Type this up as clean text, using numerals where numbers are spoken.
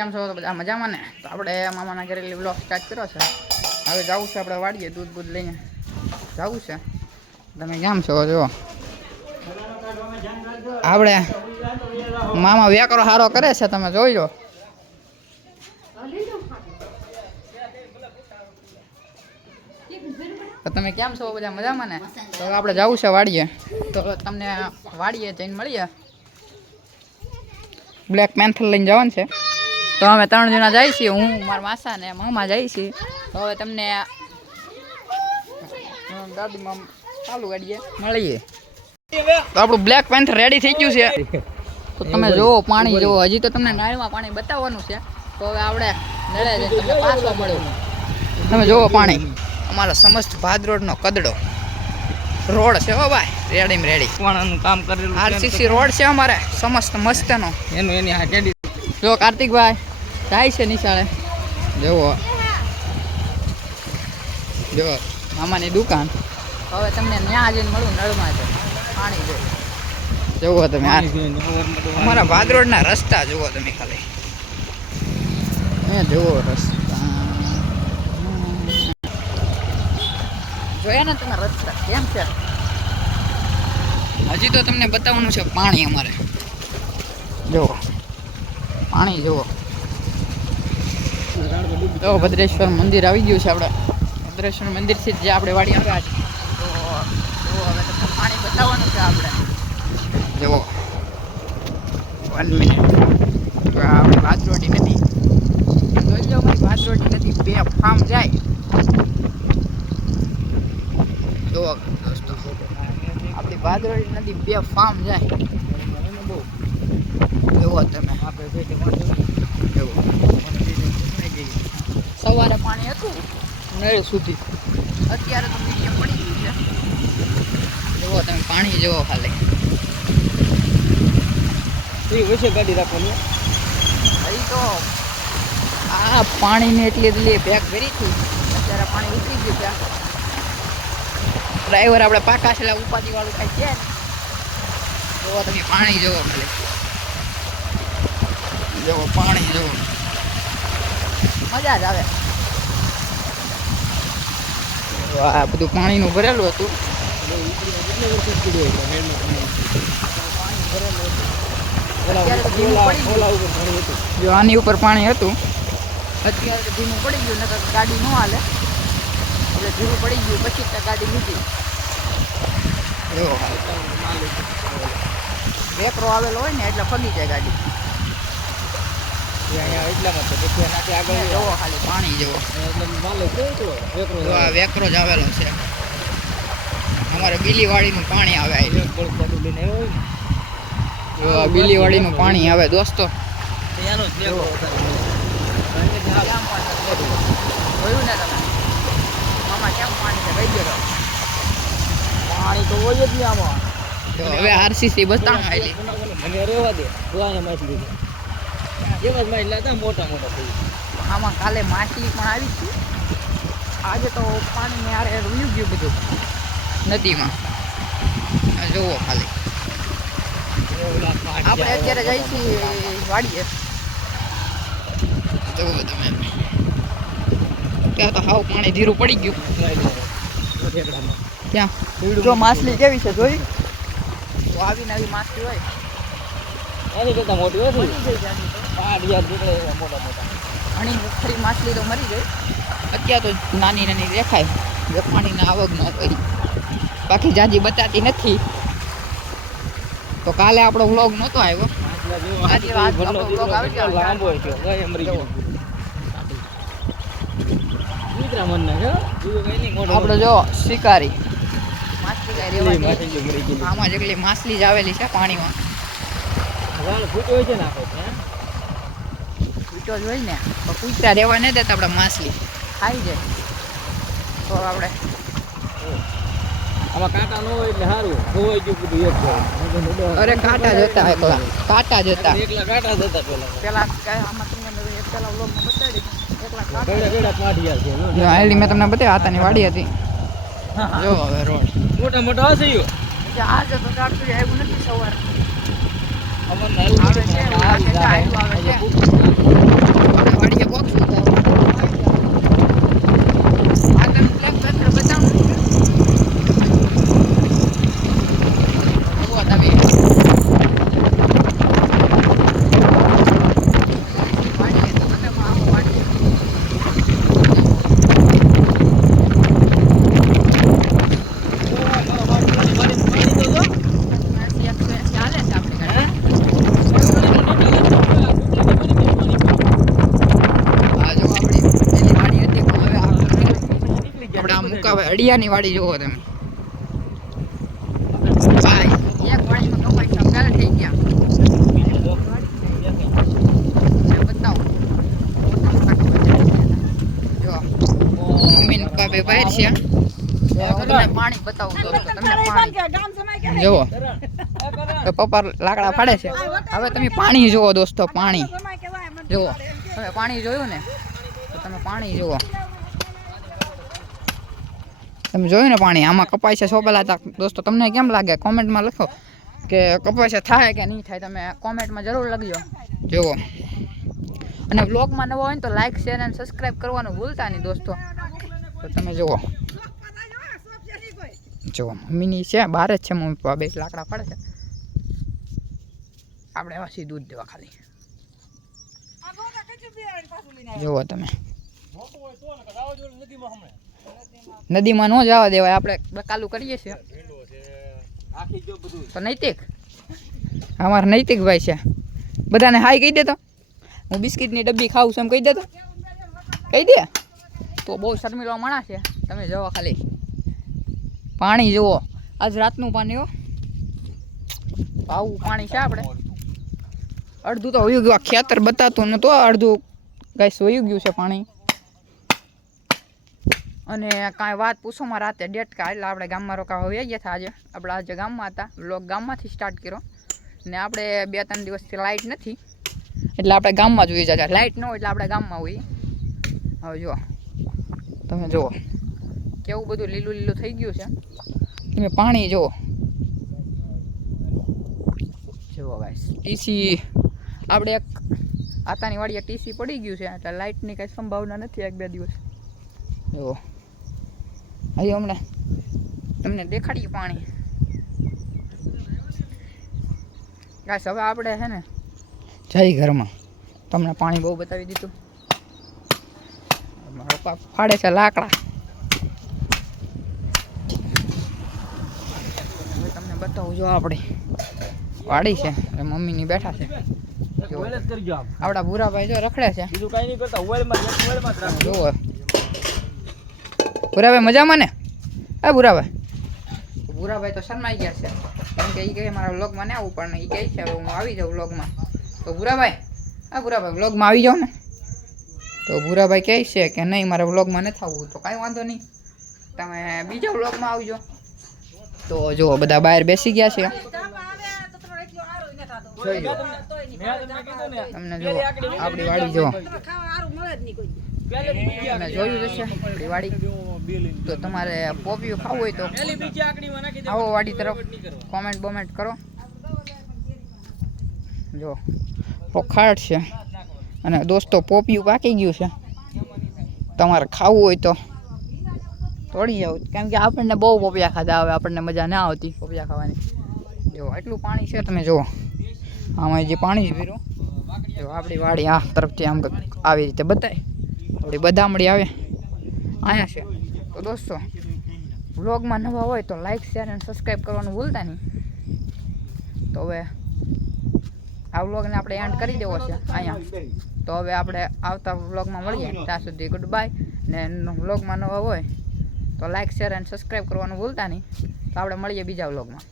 કેમ છો તો બધા મજામાં ને? તો આપણે મામાના ઘરે વ્લોગ સ્ટાર્ટ કર્યો છે. હવે જવું છે આપણે વાડીએ દૂધ બૂધ લઈને જવું છે. તમે કેમ છો જો આપણે મામા વ્યાકરો સારો કરે છે, તમે જોઈ લો. તો તમે કેમ છો બધા મજામાં ને? તો આપણે જવું છે વાડીએ, તો તમને વાડીએ જઈને મળીએ. બ્લેક પેન્થર લઈને જવાનું છે. તો અમે 3 જણા જાય છીએ, હું મારા માસા ને મામા જાય છીએ. તો હવે તમને દાદીમાં ચાલુ ગાડીએ મળીએ. તો આપણું બ્લેક પેન્થર રેડી થઈ ગયું છે. તો તમે જોવો પાણી જોવો, હજી તો તમને નાળમાં પાણી બતાવવાનું છે. તો હવે આપણે નળે જઈને તમને પાછો મળ્યો. તમે જોવો પાણી, અમારો સમસ્ત ભાદ રોડનો કદડો રોડ છે હો ભાઈ, રેડીમ રેડી કામ કરેલું આરસીસી રોડ છે અમારે સમસ્ત મસ્તનો. એનું એની આ કેડી જો કાર્તિકભાઈ જાય છે નિશાળે. જુઓ જો મામાની દુકાન. હવે તમને ત્યાં જઈને મળું નળમાં છે પાણી જો જુઓ તમે. અમારા ભાદરોડના રસ્તા જુઓ તમે ખાલી, જુઓ રસ્તા જોયા ને તમે રસ્તા કેમ છે. હજી તો તમને બતાવવાનું છે પાણી અમારે. જુઓ પાણી જુઓ. તો ભદ્રેશ્વર મંદિર આવી ગયું છે. આપણે ભદ્રેશ્વર મંદિરથી જે આપણે વાડી આવ્યા છે. તો હવે તમને પાણી બતાવવાનું છે આપણે. જુઓ 1 મિનિટ. તો આપણી ભાદરોડી નદી જોઈ લો, અમારી ભાદરોડી નદી 2 ફાર્મ જાય. જુઓ દોસ્તો, આપણી ભાદરોડી નદી 2 ફાર્મ જાય. જુઓ તમે. સવારે પાણી હતું નળ સુધી, અત્યારે તો મીડિયમ પડી ગયું છે. જુઓ તમે પાણી જુઓ ખાલી. વિશે ગાડી રાખવાની હજી તો આ પાણીને એટલી પેક કરી હતી, અત્યારે પાણી ઉતરી ગયું છે. ડ્રાઈવર આપણે પાકા છે એટલે ઉપાધિ વાળું કાંઈ છે. જુઓ તમે પાણી જુઓ ખાલી. જુઓ પાણી જુઓ, મજા જ આવે. આ બધું પાણીનું ભરેલું હતું. જો આની ઉપર પાણી હતું, અત્યારે તો ધીમું પડી ગયું, નકર ગાડી ન હાલે. એટલે ધીમું પડી ગયું પછી ત્યાં ગાડી લીધી. જો વેકરો આવેલો હોય ને એટલે ફગી જાય ગાડી. જોવો ખાલી પાણી જેવો. આ વેકરો જ આવેલો છે. અમારે બીલીવાડીનું પાણી આવે. બીલીવાડીનું પાણી આવે દોસ્તો. જોયું ને તમે મામા કેમ પાણી છે કઈ ગયો. પાણી તો હોય જ ને આમાં. હવે આરસીસી બતાવી મને રહેવા દે. એવા જ માછલા હતા મોટા મોટા થઈ. આમાં કાલે માછલી પણ આવી હતી. આજે તો પાણી યારે ઉયું ગયું બધું નદીમાં. જુઓ ખાલી. આપણે અત્યારે જઈ છીએ વાડીએ. જુઓ તમે, ત્યાં તો હાવ પાણી ધીરું પડી ગયું. ત્યાં જો માછલી કેવી છે જોઈ. તો આવીને આવી માછલી હોય એની કરતા મોટી હોય મોટા ઘણી ખરી માછલી તો મરી ગઈ. અત્યારે તો નાની નાની દેખાય, જો પાણીની આવક ન કરી. બાકી જાજી બતાતી નથી. તો કાલે આપણો વ્લોગ નહોતો આવ્યો. આજે આપણો વ્લોગ આવી ગયો. લાંબો છે આપણે જો શિકારી માછલી કઈ રેવા. આમાં જેટલી માછલી જ આવેલી છે પાણીમાં. ફૂટો હોય છે ને ફૂટો જ હોય ને તો કૂતરા રહેવા નહીં દેતા. આપણે માછલી ખાઈ જાય તો આપણે આમાં કાંટા ન હોય એટલે સારું. ખોવાઈ ગયું બધું એક. અરે કાંટા જ હતા, એકલા કાંટા જ હતા. એકલા કાંટા જ હતા પેલા આમાં તમને પેલા વ્લોગમાં બતાડી એકલા કાંટા. મેં તમને બતાવ્યા હાથાની વાડી હતી. જો હવે રોડ મોટા મોટા હશે. આજે તો કાઢતું આવ્યું નથી સવાર. અમને આવે છે. અડિયાની વાડી જોવો તમે ભાઈ એક વાડીમાં કપાઈ સંગાલ થઈ ગયા બતાવો જો મમ્મી ને પપ્પા બે બહાર છે તમને પાણી બતાવું દોસ્તો તમને પાણી જુઓ તો પપ્પા લાકડા ફાડે છે હવે તમે પાણી જુઓ દોસ્તો પાણી જુઓ તમે પાણી જોયું ને તો તમે પાણી જુઓ તમે જોયું ને પાણી આમાં કપાય છે સોપેલા હતા દોસ્તો તમને કેમ લાગે કોમેન્ટમાં લખો કે કપાય છે થાય કે નહીં થાય તમે કોમેન્ટમાં જરૂર લખજો જુઓ અને બ્લોગમાં નવો હોય ને તો લાઈક શેર અને સબસ્ક્રાઈબ કરવાનું ભૂલતા નહીં દોસ્તો તો તમે જુઓ જુઓ મમ્મીની છે બહાર જ છે મમ્મી પપ્પા બે લાકડા પડે છે આપણે વાસી દૂધ દેવા ખાલી જુઓ તમે નદીમાં ન જવા દેવાય આપણે બકાલું કરીએ છીએ તો નૈતિક અમારે નૈતિક ભાઈ છે બધાને હાઈ કહી દેતો હું બિસ્કિટની ડબ્બી ખાઉં છું એમ કહી દેતો કહી દે તો બહુ શર્મિલો માણસ છે તમે જુઓ ખાલી પાણી જુઓ આજ રાતનું પાણી હો આવું પાણી છે આપણે અડધું તો વયું ગયું ખેતર બતાતું ને તો અડધું ગાઈસ વયું ગયું છે પાણી અને કાંઈ વાત પૂછોમાં રાતે ડેટકા એટલે આપણે ગામમાં રોકાવા હોઈએ ગયા હતા આજે આપણે આજે ગામમાં હતા વ્લોગ ગામમાંથી સ્ટાર્ટ કર્યો ને આપણે 2-3 દિવસથી લાઇટ નથી એટલે આપણે ગામમાં જ હોઈએ જતા લાઇટ ન હોય એટલે આપણે ગામમાં હોઈએ હવે જુઓ તમે જુઓ કેવું બધું લીલું લીલું થઈ ગયું છે તમે પાણી જુઓ જુઓ ગાઈસ ટીસી આપણે એક આતાની વાડીએ ટીસી પડી ગયું છે એટલે લાઇટની કંઈ સંભાવના નથી 1-2 દિવસ જુઓ અહીં હમણાં તમને દેખાડીએ પાણી ગાઈસ હવે આપણે છે ને જઈ ઘરમાં તમને પાણી બહુ બતાવી દીધું મારા પપ્પા ફાડે છે લાકડા હવે તમને બતાવું જો આપણે વાડી છે મમ્મીની બેઠા છે આપણા ભૂરાભાઈ જો રખડે છે બીજું કાઈ નહીં કરતા ઓઇલમાં જુઓ ભૂરાભાઈ મજામાં ને હા ભૂરાભાઈ તો શરમાઈ ગયા છે કેમ કે એ કહે મારા વ્લોગમાં ને આવવું પણ એ કહે છે હવે હું આવી જાઉં વ્લોગમાં તો ભૂરાભાઈ વ્લોગમાં આવી જાઓ ને તો ભૂરાભાઈ કહે છે કે નહીં મારા વ્લોગમાં નથી આવવું તો કાંઈ વાંધો નહીં તમે બીજા વ્લોગમાં આવજો તો જુઓ બધા બહાર બેસી ગયા છે તમને જુઓ આપણી વાડી જુઓ તમે જોયું જશે આપણી વાડી તો તમારે પોપિયું ખાવું હોય તો આવો વાડી તરફ કોમેન્ટ કરો જો પોખાડ છે અને દોસ્તો પોપિયું પાકી ગયું છે તમારે ખાવું હોય તો તોડી જાવ કેમ કે આપણને બહુ પોપિયા ખાધા હવે આપણને મજા ના આવતી પોપિયા ખાવાની જો એટલું પાણી છે તમે જુઓ આમાં જે પાણી જ પીરું જો આપણી વાડી આ તરફથી આમ આવી રીતે બતાય આપણી બદામડી આવે અહીંયા છે તો દોસ્તો વ્લોગમાં નવા હોય તો લાઈક શેર અને સબસ્ક્રાઈબ કરવાનું ભૂલતા નહીં તો હવે આ વ્લોગને આપણે એન્ડ કરી દેવો છે અહીંયા તો હવે આપણે આવતા વ્લોગમાં મળીએ ત્યાં સુધી ગુડ બાય ને વ્લોગમાં નવા હોય તો લાઈક શેર અને સબસ્ક્રાઈબ કરવાનું ભૂલતા નહીં તો આપણે મળીએ બીજા વ્લોગમાં